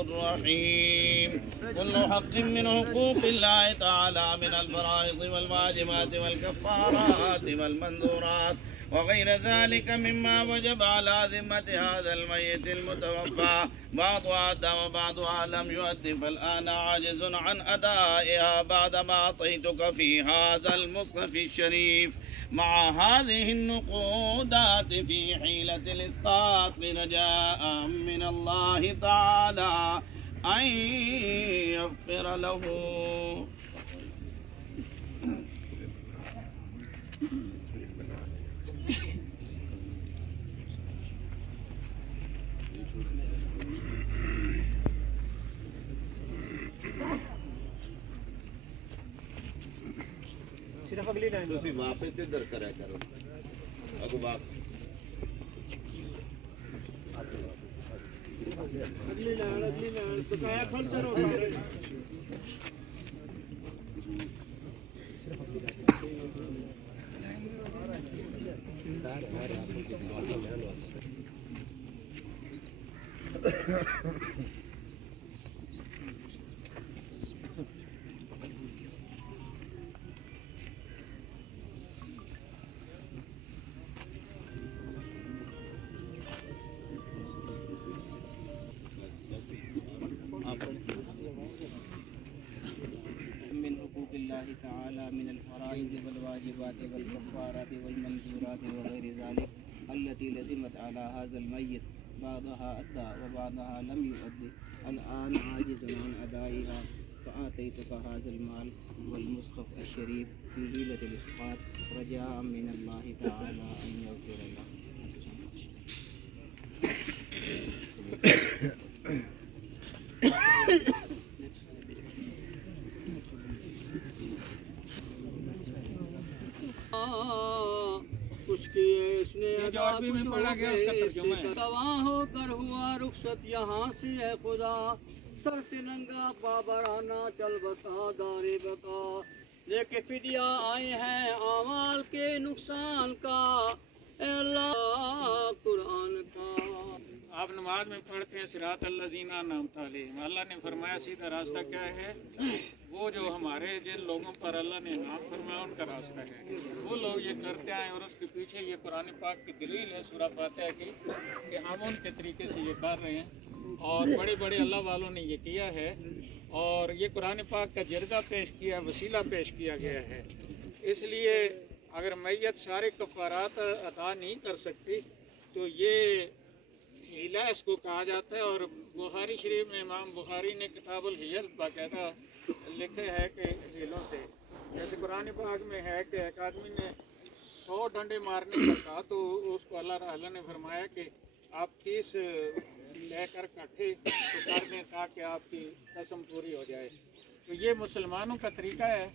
الرحيم. كل حق من حقوق الله تعالى من الفرائض والواجبات والكفارات والمنذورات وغير ذلك مما وجب على ذمة هذا الميت المتوفى، بعضها أدى وبعضها لم يؤد، فالآن عاجز عن أدائها بعدما أعطيتك في هذا المصحف الشريف مع هذه النقودات في حيلة الإسقاط، رجاء من الله تعالى أن يغفر له. صرف اگلی لائن تسی واپس ادھر کرا کرو اگو باپ اگلی لائن بقایا کھل کرو سارے من حقوق الله تعالى من الفرائض والواجبات والكفارات والمنذورات وغير ذلك التي لزمت على هذا الميت، بعضها أدى وبعضها لم يؤد، الآن عاجز عن أدائها، فآتيتك هذا المال والمصحف الشريف في حيلة الإسقاط، رجاء من الله تعالى أن يغفر له. کچھ کیے اس نے ادا کچھ ہو گئے اس سے گواہ ہو کر ہوا رخصت یہاں سے ہے خدا، سر سے ننگا بابرانہ چل بسا دار بقا، لے کے فدیہ آئے ہیں اعمال کے نقصان کا، اے اللہ قرآن کا۔ آپ نماز میں پڑھتے ہیں صراط الذین انعمت علیہم، اللہ نے فرمایا سیدھا راستہ کیا ہے؟ وہ جو ہمارے جن لوگوں پر اللہ نے انعام فرمایا ان کا راستہ ہے، وہ لوگ یہ کرتے آئے، اور اس کے پیچھے یہ قرآن پاک کی دلیل ہے سورہ فاتحہ کی کہ ہم ان کے طریقے سے یہ کر رہے ہیں، اور بڑے بڑے اللہ والوں نے یہ کیا ہے، اور یہ قرآن پاک کا جرگہ پیش کیا، وسیلہ پیش کیا گیا ہے۔ اس لیے اگر میت سارے کفارات ادا نہیں کر سکتی تو یہ ہیلہ اس کو کہا جاتا ہے، اور بخاری شریف میں امام بخاری نے کتاب الحیل باقاعدہ لکھے ہے کہ ہیلوں سے، جیسے قرآن پاک میں ہے کہ ایک آدمی نے 100 ڈنڈے مارنے کا کہا تو اس کو اللہ نے فرمایا کہ آپ 30 لے کر کٹھے تو کر دیں تاکہ آپ کی قسم پوری ہو جائے۔ تو یہ مسلمانوں کا طریقہ ہے